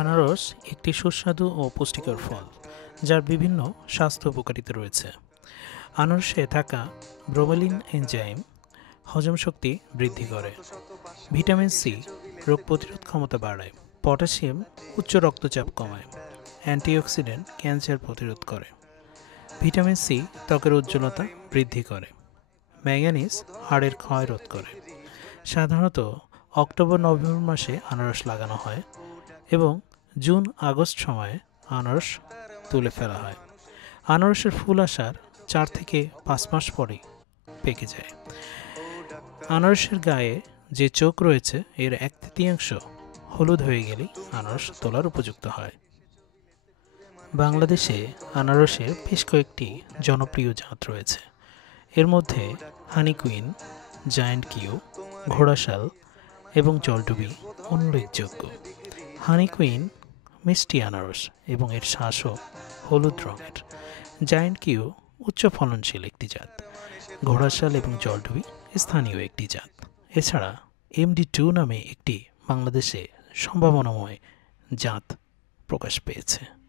আনারস একটি সুস্বাদু ও পুষ্টিকর ফল, যার বিভিন্ন স্বাস্থ্য উপকারিতা রয়েছে। আনারসে থাকা ব্রোমেলিন এনজাইম হজম শক্তি বৃদ্ধি করে। ভিটামিন সি রোগ প্রতিরোধ ক্ষমতা বাড়ায়। পটাশিয়াম উচ্চ রক্তচাপ কমায়। অ্যান্টিঅক্সিডেন্ট ক্যান্সার প্রতিরোধ করে। ভিটামিন সি ত্বকের উজ্জ্বলতা বৃদ্ধি করে। ম্যাঙ্গানিজ হাড়ের ক্ষয় রোধ করে। সাধারণত অক্টোবর-নভেম্বর মাসে আনারস লাগানো হয় এবং জুন-আগস্ট সময়ে আনারস তুলে ফেলা হয়। আনারসের ফুল আসার 4 থেকে 5 মাস পরেই পেকে যায়। আনারসের গায়ে যে চোখ রয়েছে এর 1/3 হলুদ হয়ে গেলেই আনারস তোলার উপযুক্ত হয়। বাংলাদেশে আনারসের বেশ কয়েকটি জনপ্রিয় জাত রয়েছে। এর মধ্যে হানি কুইন, জায়ান্ট কিউ, ঘোড়াশাল এবং জলডুবি উল্লেখযোগ্য। হানি কুইন মিষ্টি আনারস এবং এর শ্বাসও হলুদ রঙের। জায়ান্ট কিউ উচ্চ ফলনশীল একটি জাত। ঘোড়াশাল এবং জলডুবি স্থানীয় একটি জাত। এছাড়া MD2 নামে একটি বাংলাদেশে সম্ভাবনাময় জাত প্রকাশ পেয়েছে।